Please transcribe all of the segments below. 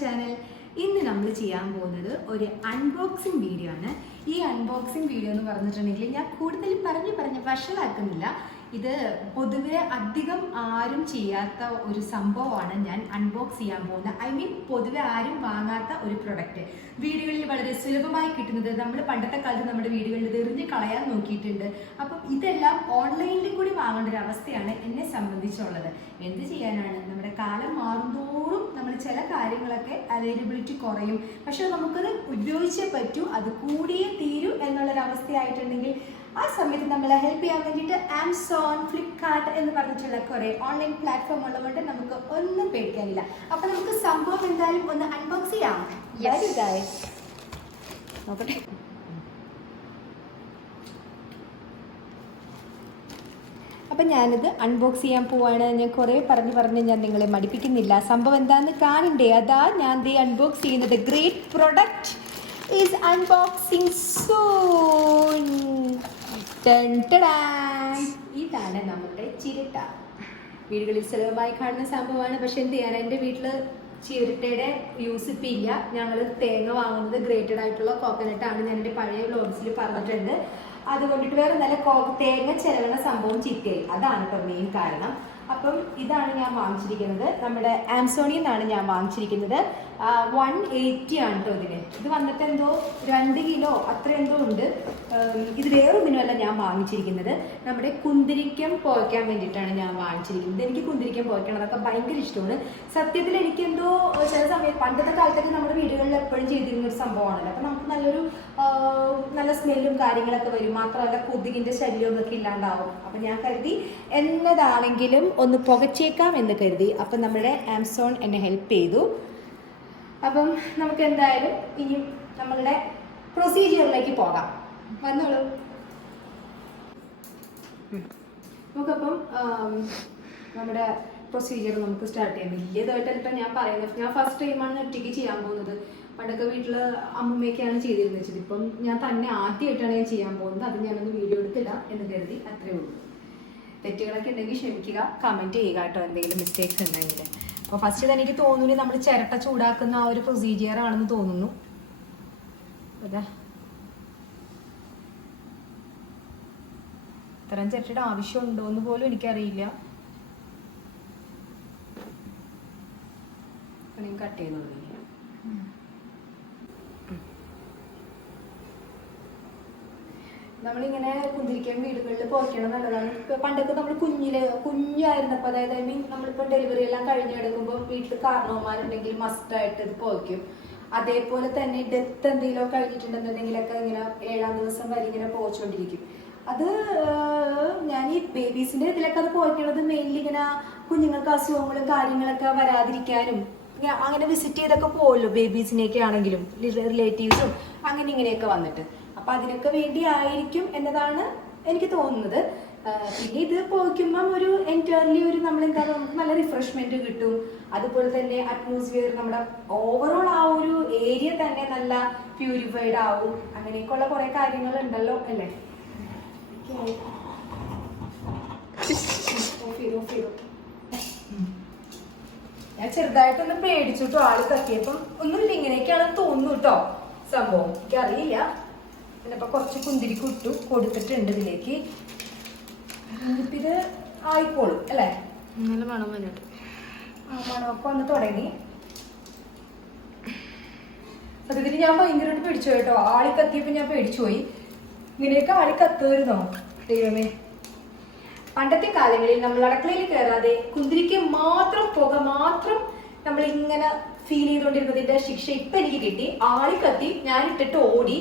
Channel. ഇന്ന് നമ്മൾ ചെയ്യാൻ പോകുന്നത് ഒരു അൺബോക്സിങ് വീഡിയോ ആണ്. ഈ അൺബോക്സിങ് വീഡിയോ എന്ന് പറഞ്ഞിട്ടുണ്ടെങ്കിൽ ഞാൻ കൂടുതൽ പറഞ്ഞ് വഷളാക്കുന്നില്ല. ഇത് പൊതുവെ അധികം ആരും ചെയ്യാത്ത ഒരു സംഭവമാണ് ഞാൻ അൺബോക്സ് ചെയ്യാൻ പോകുന്നത്. പൊതുവെ ആരും വാങ്ങാത്ത ഒരു പ്രൊഡക്റ്റ് വീടുകളിൽ വളരെ സുലഭമായി കിട്ടുന്നത്. നമ്മൾ പണ്ടത്തെ കാലത്ത് നമ്മുടെ വീടുകളിൽ എറിഞ്ഞ് കളയാൻ നോക്കിയിട്ടുണ്ട്. അപ്പം ഇതെല്ലാം ഓൺലൈനിൽ കൂടി വാങ്ങേണ്ട ഒരു അവസ്ഥയാണ് എന്നെ സംബന്ധിച്ചുള്ളത്. എന്ത് ചെയ്യാനാണ്, നമ്മുടെ കാലം മാറുന്തോറും നമ്മൾ ചില കാര്യങ്ങളൊക്കെ അവൈലബിലിറ്റി കുറയും. പക്ഷെ നമുക്കത് ഉപയോഗിച്ചേ പറ്റൂ, അത് കൂടിയേ തീരൂ എന്നുള്ളൊരവസ്ഥയായിട്ടുണ്ടെങ്കിൽ ആ സമയത്ത് നമ്മളെ ഹെൽപ്പ് ചെയ്യാൻ വേണ്ടിയിട്ട് ആമസോൺ, ഫ്ലിപ്കാർട്ട് എന്ന് പറഞ്ഞിട്ടുള്ള കുറേ ഓൺലൈൻ പ്ലാറ്റ്ഫോം ഉള്ളതുകൊണ്ട് നമുക്ക് ഒന്നും പേടിക്കാനില്ല. അപ്പം നമുക്ക് സംഭവം എന്തായാലും ഒന്ന് അൺബോക്സ് ചെയ്യാം. നോക്കട്ടെ. അപ്പം ഞാനിത് അൺബോക്സ് ചെയ്യാൻ പോവാണ്. ഞാൻ കുറേ പറഞ്ഞ് ഞാൻ നിങ്ങളെ മടിപ്പിക്കുന്നില്ല. സംഭവം എന്താണെന്ന് കാണണ്ടേ? അതാ ഞാൻ അൺബോക്സ് ചെയ്യുന്നത്. Great product is unboxing soon. ഇതാണ് നമ്മുടെ ചിരട്ട. വീടുകളിൽ സുലഭമായി കാണുന്ന സംഭവമാണ്. പക്ഷെ എന്ത് ചെയ്യാൻ, എൻ്റെ വീട്ടിൽ ചിരട്ടയുടെ യൂസ് ഇപ്പം ഇല്ല. ഞങ്ങൾ തേങ്ങ വാങ്ങുന്നത് ഗ്രേറ്റഡ് ആയിട്ടുള്ള കോക്കനട്ടാണ്. ഞാൻ എൻ്റെ പഴയ വ്ലോഗ്സിൽ പറഞ്ഞിട്ടുണ്ട്. അതുകൊണ്ടിട്ട് വേറെ നല്ല തേങ്ങ ചിലവണ സംഭവം ചിറ്റയിൽ, അതാണ് ഇപ്പോൾ മെയിൻ കാരണം. അപ്പം ഇതാണ് ഞാൻ വാങ്ങിച്ചിരിക്കുന്നത്. നമ്മുടെ ആമസോണിൽ നിന്നാണ് ഞാൻ വാങ്ങിച്ചിരിക്കുന്നത്. 180 ആണ് കേട്ടോ ഇതിന്. ഇത് വന്നിട്ട് എന്തോ 2 കിലോ അത്ര എന്തോ ഉണ്ട്. ഇത് വേറൊന്നിനുമല്ല ഞാൻ വാങ്ങിച്ചിരിക്കുന്നത്. നമ്മുടെ കുന്തിരിക്കം പോയ്ക്കാൻ വേണ്ടിയിട്ടാണ് ഞാൻ വാങ്ങിച്ചിരിക്കുന്നത്. എനിക്ക് കുന്തിരിക്കം പോയ്ക്കണം, അതൊക്കെ ഭയങ്കര ഇഷ്ടമാണ്. സത്യത്തിൽ എനിക്കെന്തോ ചില സമയത്ത് പണ്ടത്തെ കാലത്തൊക്കെ നമ്മുടെ വീടുകളിൽ എപ്പോഴും ചെയ്തിരുന്ന ഒരു സംഭവമാണല്ലോ. അപ്പം നമുക്ക് നല്ല സ്മെല്ലും കാര്യങ്ങളൊക്കെ വരും. മാത്രമല്ല കൊതുകിൻ്റെ ശല്യമൊക്കെ ഇല്ലാണ്ടാവും. അപ്പം ഞാൻ കരുതി എന്നതാണെങ്കിലും ഒന്ന് പുകച്ചേക്കാം എന്ന് കരുതി. അപ്പം നമ്മുടെ ആമസോൺ എന്നെ ഹെൽപ്പ് ചെയ്തു. അപ്പം നമുക്ക് എന്തായാലും ഇനി നമ്മളുടെ പ്രൊസീജിയറിലേക്ക് പോകാം. വന്നോളൂ. നമുക്കപ്പം നമ്മുടെ പ്രൊസീജിയർ നമുക്ക് സ്റ്റാർട്ട് ചെയ്യാം. വലിയതായിട്ടല്ല ഞാൻ പറയുന്നത്. ഞാൻ ഫസ്റ്റ് ടൈമാണ് ഒറ്റയ്ക്ക് ചെയ്യാൻ പോകുന്നത്. പണ്ടൊക്കെ വീട്ടിൽ അമ്മൂമ്മയൊക്കെയാണ് ചെയ്തിരുന്നത്. ഇപ്പം ഞാൻ തന്നെ ആദ്യമായിട്ടാണ് ഞാൻ ചെയ്യാൻ പോകുന്നത്. അത് ഞാനൊന്ന് വീഡിയോ എടുത്തില്ല എന്ന് കരുതി. അത്രേ ഉള്ളൂ. തെറ്റുകളൊക്കെ ഉണ്ടെങ്കിൽ ക്ഷമിക്കുക, കമൻറ്റ് ചെയ്യുക കേട്ടോ എന്തെങ്കിലും മിസ്റ്റേക്സ് ഉണ്ടെങ്കിൽ. അപ്പോൾ ഫസ്റ്റ് തന്നെ എനിക്ക് തോന്നുന്നു നമ്മൾ ചിരട്ട ചൂടാക്കുന്ന ആ ഒരു പ്രൊസീജിയർ ആണെന്ന് തോന്നുന്നു. അതെ, ഇത്തരം ചിരട്ടയുടെ ആവശ്യമുണ്ടോ എന്ന് പോലും എനിക്കറിയില്ല. കട്ട് ചെയ്ത് തുടങ്ങി. നമ്മളിങ്ങനെ കുന്തിരിക്കാൻ വീടുകളിൽ പോയിക്കണം നല്ലതാണ്. പണ്ടൊക്കെ നമ്മൾ കുഞ്ഞായിരുന്നപ്പോൾ, അതായത് നമ്മളിപ്പോൾ ഡെലിവറി എല്ലാം കഴിഞ്ഞ് കിടക്കുമ്പോൾ വീട്ടിൽ കാരണവന്മാരുണ്ടെങ്കിൽ മസ്റ്റായിട്ട് ഇത് പോയിക്കും. അതേപോലെ തന്നെ ഡെത്ത് എന്തെങ്കിലും കഴിഞ്ഞിട്ടുണ്ടെന്നുണ്ടെങ്കിലൊക്കെ ഇങ്ങനെ 7ാം ദിവസം വരെ ഇങ്ങനെ പോയിച്ചുകൊണ്ടിരിക്കും. അത് ഞാൻ ഈ ബേബീസിൻ്റെ ഇതിലൊക്കെ അത് പോയിക്കണത് മെയിൻലി ഇങ്ങനെ കുഞ്ഞുങ്ങൾക്ക് അസുഖങ്ങളും കാര്യങ്ങളൊക്കെ വരാതിരിക്കാനും അങ്ങനെ വിസിറ്റ് ചെയ്തൊക്കെ പോവല്ലോ ബേബീസിനെയൊക്കെ ആണെങ്കിലും റിലേറ്റീവ്സും അങ്ങനെ ഇങ്ങനെയൊക്കെ വന്നിട്ട്. അപ്പം അതിനൊക്കെ വേണ്ടി ആയിരിക്കും എന്നതാണ് എനിക്ക് തോന്നുന്നത്. പിന്നെ ഇത് പോയിക്കുമ്പം ഒരു എൻറ്റയർലി ഒരു നമ്മളെന്താ നമുക്ക് നല്ല റിഫ്രഷ്മെന്റ് കിട്ടും. അതുപോലെ തന്നെ അറ്റ്മോസ്ഫിയർ, നമ്മുടെ ഓവറോൾ ആ ഒരു ഏരിയ തന്നെ നല്ല പ്യൂരിഫൈഡ് ആവും. അങ്ങനെയൊക്കെയുള്ള കുറെ കാര്യങ്ങൾ ഉണ്ടല്ലോ അല്ലേ. ഞാൻ ചെറുതായിട്ടൊന്ന് പേടിച്ചിട്ടോ ആള് കത്തിയപ്പം ഒന്നുമില്ല, ഇങ്ങനെയൊക്കെയാണെന്ന് തോന്നുന്നു കേട്ടോ സംഭവം. എനിക്കറിയില്ല. പിന്നെ ഇപ്പൊ കുറച്ച് കുന്തിരിക്ക് കൊടുത്തിട്ടുണ്ട് ഇതിലേക്ക്. ഇത് ആയിക്കോളും അല്ലേ. മണമൊക്കെ വന്ന് തുടങ്ങി. സത്യത്തിൽ ഞാൻ ഭയങ്കരമായിട്ട് പേടിച്ചു കേട്ടോ. ആളി കത്തിയപ്പോ ഞാൻ പേടിച്ചു പോയി. ഇങ്ങനെയൊക്കെ ആളി കത്തുമായിരുന്നോ ദൈവമേ. പണ്ടത്തെ കാലങ്ങളിൽ നമ്മൾ അടുക്കളയിൽ കയറാതെ കുന്തിരിക്ക് മാത്രം പുക മാത്രം നമ്മൾ ഇങ്ങനെ ഫീൽ ചെയ്തുകൊണ്ടിരുന്നതിന്റെ ശിക്ഷ ഇപ്പൊ എനിക്ക് കിട്ടി. ആളി കത്തി, ഞാൻ ഇട്ടിട്ട് ഓടി.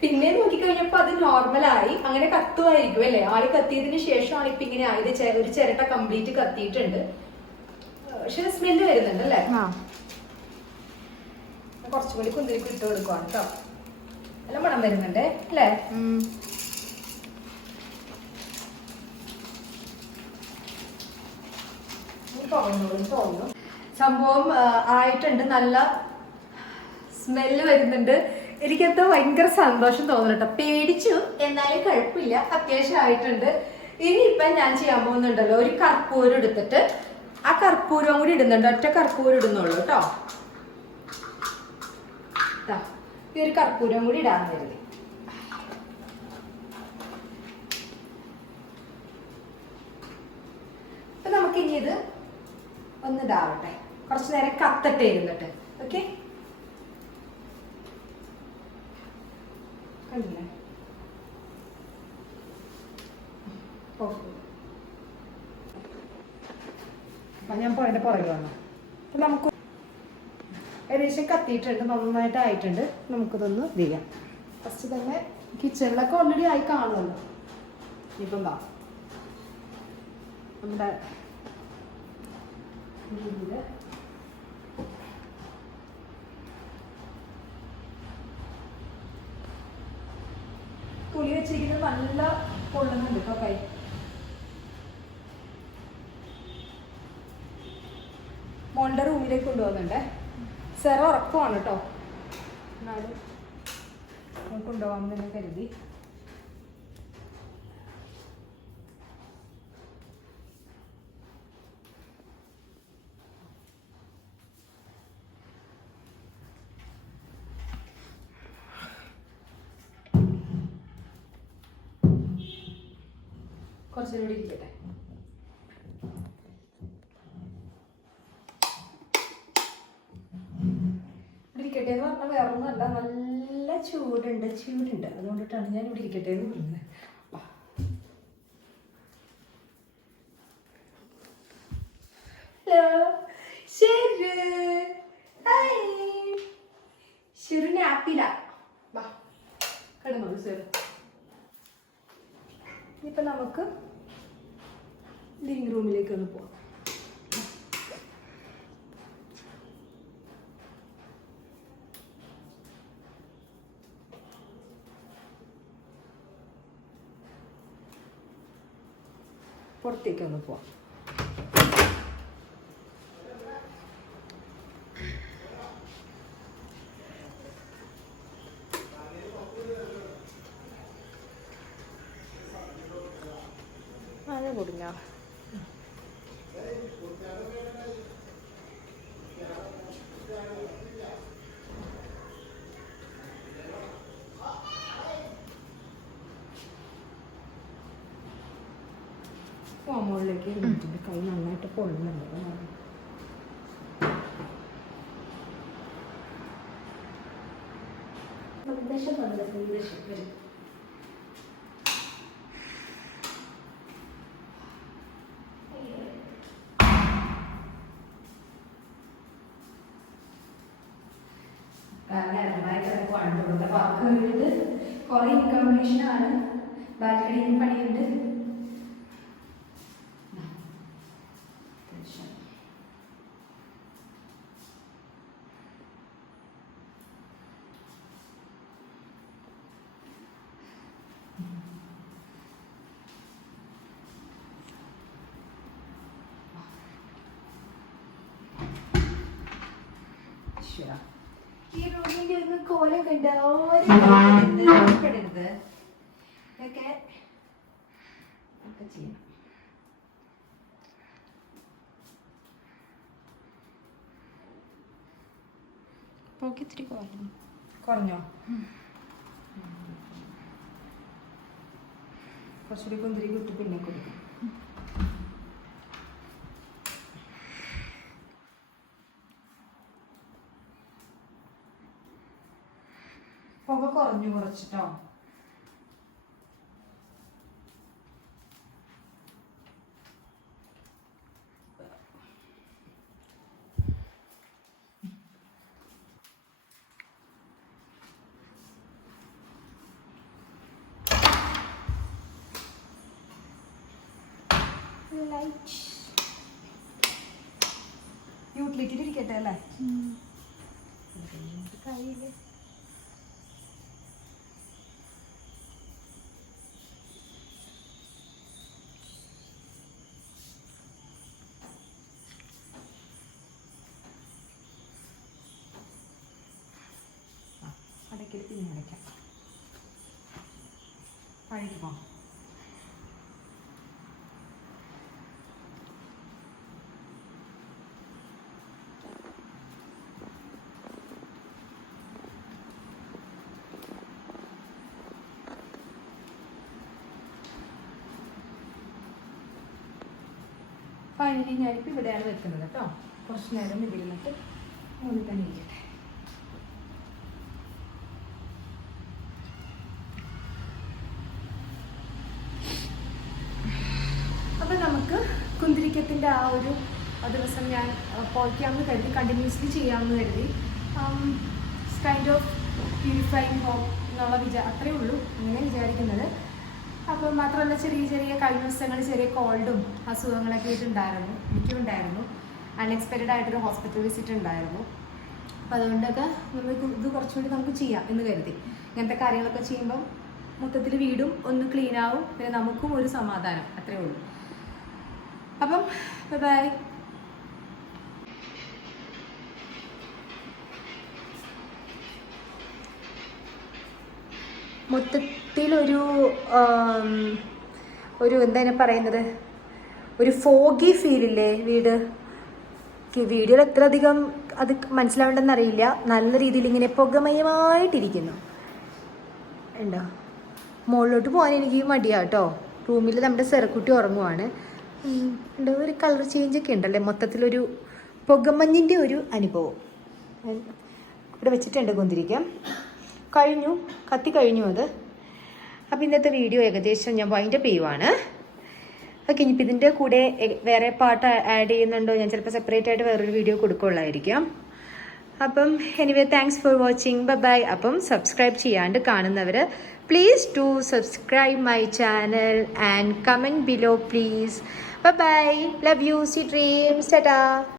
പിന്നെ നോക്കിക്കഴിഞ്ഞപ്പോ അത് നോർമലായി. അങ്ങനെ കത്തുമായിരിക്കും അല്ലേ. ആളി കത്തിയതിന് ശേഷമാണ് ഇപ്പൊ ഇങ്ങനെ ആയത്. ഒരു ചിരട്ട കംപ്ലീറ്റ് കത്തിയിട്ടുണ്ട്. പക്ഷെ സ്മെല്ല് വരുന്നുണ്ട് അല്ലേ. കുറച്ചുകൂടി കുന്തിരിക്ക് ഇട്ട് കൊടുക്കുവാണ് കേട്ടോ. നല്ല മണം വരുന്നുണ്ട് അല്ലേ. തോന്നുന്നു സംഭവം ആയിട്ടുണ്ട്. നല്ല സ്മെല്ല് വരുന്നുണ്ട്. എനിക്കെന്തോ ഭയങ്കര സന്തോഷം തോന്നുന്നു കേട്ടോ. പേടിച്ചു, എന്നാലും കുഴപ്പമില്ല, അത്യാവശ്യം ആയിട്ടുണ്ട്. ഇനിയിപ്പം ഞാൻ ചെയ്യാൻ പോകുന്നുണ്ടല്ലോ, ഒരു കർപ്പൂരം എടുത്തിട്ട് ആ കർപ്പൂരം കൂടി ഇടുന്നുണ്ട്. ഒറ്റ കർപ്പൂരം ഇടുന്നുള്ളൂ കേട്ടോ. ഈ ഒരു കർപ്പൂരം കൂടി ഇടാൻ കരുതി. അപ്പൊ നമുക്കിനി ഇത് ഒന്ന് ഇതാവട്ടെ, കുറച്ച് നേരം കത്തട്ടെ ഇരുന്നിട്ട്. ഓക്കെ, കണ്ടില്ലേ? അപ്പം ഞാൻ പോയതിൻ്റെ പുറകെ വന്നു. അപ്പം നമുക്ക് ഏകദേശം കത്തിയിട്ടുണ്ട്, നന്നായിട്ട് ആയിട്ടുണ്ട്. നമുക്കിതൊന്ന് ചെയ്യാം. ഫസ്റ്റ് തന്നെ കിച്ചണിലൊക്കെ ഓൾറെഡി ആയി കാണുമല്ലോ. ഇപ്പം വാ, നമ്മുടെ ഇതിൽ തുളി വെച്ചിരിക്കുന്നത് നല്ല പൊള്ളുന്നുണ്ട് കേട്ടോ കൈ. മോളുടെ റൂമിലേക്ക് കൊണ്ടുപോകുന്നുണ്ടേ. സെറ ഉറക്കമാണ് കേട്ടോ, എന്നാലും കൊണ്ടുപോകാമെന്ന് തന്നെ കരുതി. കുറച്ചുകൂടി ഇരിക്കട്ടെ. ഇരിക്കട്ടെ എന്ന് പറഞ്ഞാൽ വേറെ ഒന്നുമല്ല, നല്ല ചൂടുണ്ട്. അതുകൊണ്ടിട്ടാണ് ഞാൻ ഇവിടെ ഇരിക്കട്ടെ എന്ന് പറയുന്നത്. ഹലോ ശരി നാപ്പില വാ കിടന്നോളൂ ശരി. ഇപ്പം നമുക്ക് ലിവിങ് റൂമിലേക്ക് ഒന്ന് പോവാം. പുറത്തേക്കൊന്ന് പോവാം. മഴ കുടുങ്ങ. മുകളിലേക്ക് ഇരുന്നിട്ടുണ്ട്. കൈ നന്നായിട്ട് പൊള്ളുന്നുണ്ട്. കുറെ ഇൻകംപ്ലീഷനാണ്. ബാൽക്കണിയിൽ പണിയുണ്ട്. ഈ റൂമിന്റെ ഒന്ന് കോലം കണ്ടപ്പെടരുത്. ഇതൊക്കെ ചെയ്യണം. ഇത്തിരി കുറഞ്ഞോ? കുറച്ചുകൂടി കുന്തിരി കിട്ടി പിന്നെ കൊടുക്കും. പുക കുറഞ്ഞു കുറച്ചിട്ടോ. യൂട്ടിലിറ്റിയിൽ ഇരിക്കട്ടെ അല്ലേ? കയ്യില് അടയ്ക്കൽ പിന്നെ അടയ്ക്കാം. പഴകുമോ? ഇനി ഞാനിപ്പോൾ ഇവിടെയാണ് വെക്കുന്നത് കേട്ടോ. കുറച്ച് നേരം ഇതിരുന്നിട്ട് മുന്നിൽ തന്നെ ഇരിക്കട്ടെ. അപ്പം നമുക്ക് കുന്തിരിക്കത്തിൻ്റെ ആ ഒരു ദിവസം ഞാൻ പോയിക്കാമെന്ന് കരുതി, കണ്ടിന്യൂസ്ലി ചെയ്യാമെന്ന് കരുതി. കൈൻഡ് ഓഫ് പ്യൂരിഫൈങ് ഹോം എന്നുള്ള അത്രയേ ഉള്ളൂ അങ്ങനെ വിചാരിക്കുന്നത്. അപ്പം മാത്രമല്ല ചെറിയ ചെറിയ കഴിഞ്ഞ ദിവസങ്ങൾ ചെറിയ കോൾഡും അസുഖങ്ങളൊക്കെ ആയിട്ടുണ്ടായിരുന്നു, എനിക്കും ഉണ്ടായിരുന്നു. അൺഎക്സ്പെക്റ്റഡ് ആയിട്ടൊരു ഹോസ്പിറ്റൽ വിസിറ്റ് ഉണ്ടായിരുന്നു. അപ്പോൾ അതുകൊണ്ടൊക്കെ നമുക്ക് ഇത് കുറച്ചുകൂടി നമുക്ക് ചെയ്യാം എന്ന് കരുതി. ഇങ്ങനത്തെ കാര്യങ്ങളൊക്കെ ചെയ്യുമ്പം മൊത്തത്തിൽ വീടും ഒന്ന് ക്ലീൻ ആവും, പിന്നെ നമുക്കും ഒരു സമാധാനം, അത്രയേ ഉള്ളൂ. അപ്പം ബൈ. മൊത്തത്തിലൊരു എന്താണ് പറയുന്നത്, ഒരു ഫോഗി ഫീലില്ലേ വീട്. വീഡിയോയിൽ എത്ര അധികം അത് മനസ്സിലാവേണ്ടെന്ന് അറിയില്ല. നല്ല രീതിയിൽ ഇങ്ങനെ പുകമയമായിട്ടിരിക്കുന്നു ഉണ്ടോ. മുകളിലോട്ട് പോകാൻ എനിക്ക് മടിയാട്ടോ. റൂമിൽ നമ്മുടെ സെറക്കുട്ടി ഉറങ്ങുവാണ്. ഉണ്ടോ ഒരു കളർ ചേഞ്ച് ഒക്കെ ഉണ്ടല്ലേ, മൊത്തത്തിലൊരു പുകമഞ്ഞിൻ്റെ ഒരു അനുഭവം. ഇവിടെ വെച്ചിട്ടുണ്ട് കുന്തിരിക്കം. കഴിഞ്ഞു, കത്തി കഴിഞ്ഞു അത്. അപ്പോൾ ഇന്നത്തെ വീഡിയോ ഏകദേശം ഞാൻ വൈൻഡപ്പ് ചെയ്യുവാണ്. ഓക്കെ, ഇനിയിപ്പോൾ ഇതിൻ്റെ കൂടെ വേറെ പാട്ട് ആഡ് ചെയ്യുന്നുണ്ടോ, ഞാൻ ചിലപ്പോൾ സെപ്പറേറ്റ് ആയിട്ട് വേറൊരു വീഡിയോ കൊടുക്കുള്ളായിരിക്കാം. അപ്പം anyway thanks for watching, bye. അപ്പം സബ്സ്ക്രൈബ് ചെയ്യാണ്ട് കാണുന്നവർ please to subscribe my channel and comment below please. Bye, love you, sweet dreams, Tata.